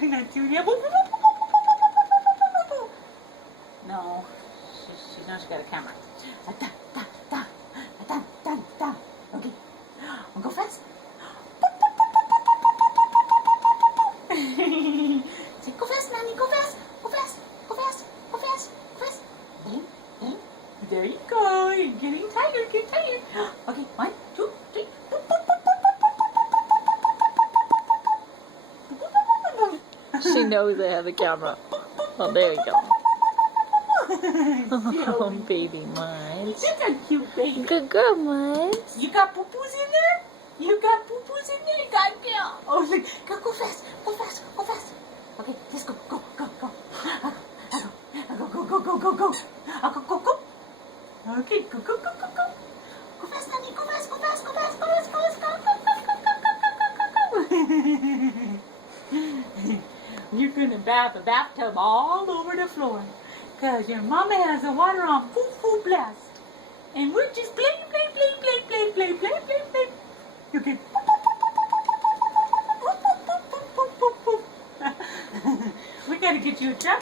You're not doing that. No, she knows she got a camera. Okay, I'll go fast. Say, go fast, Nanny, go fast, go fast, go fast, go fast, go fast. Bing, bing. There you go. You're getting tired, get tired. Okay, 1, 2, 3. She knows I have a camera. Oh, there you go. Oh, baby Miles. You're a cute baby. Good girl, Miles. You got poo-poos in there? You got poo-poos in there? God damn. Oh, look. Go fast. Go fast. Go fast. Okay, let's go. Go. I'll go. Okay, go. Go fast, honey. Go fast. You're going to bath a bathtub all over the floor. Because your mama has the water on full blast. And we're just play. You can. We gotta get you a truck.